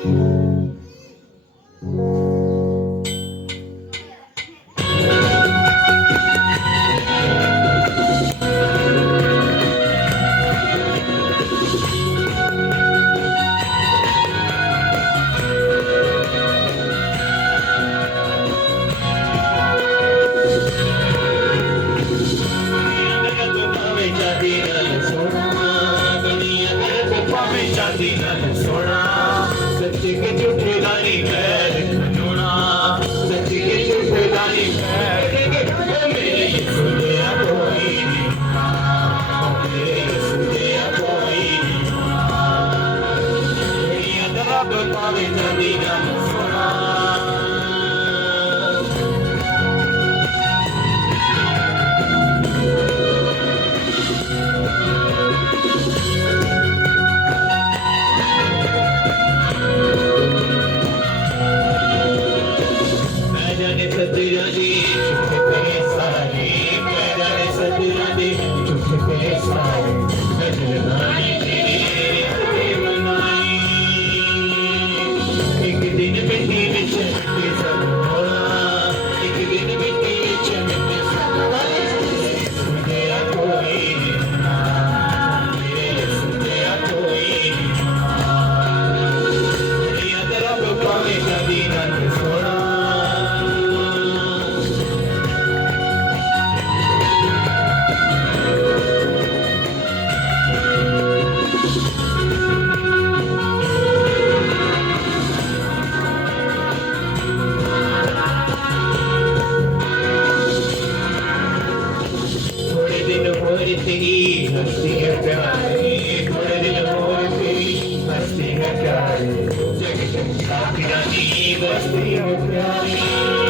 सच्चे के झूठे गाली पैर खनोना सच्चे के झूठे गाली पैर मेरे यीशु दिया कोई नहीं मेरे यीशु दिया कोई नहीं अदब पावे नदी ना सोना हस्ती है प्यारी थोड़े दिन और तेरी हस्ती है प्यारी जग चंदा पिरानी बस्ती है प्यारी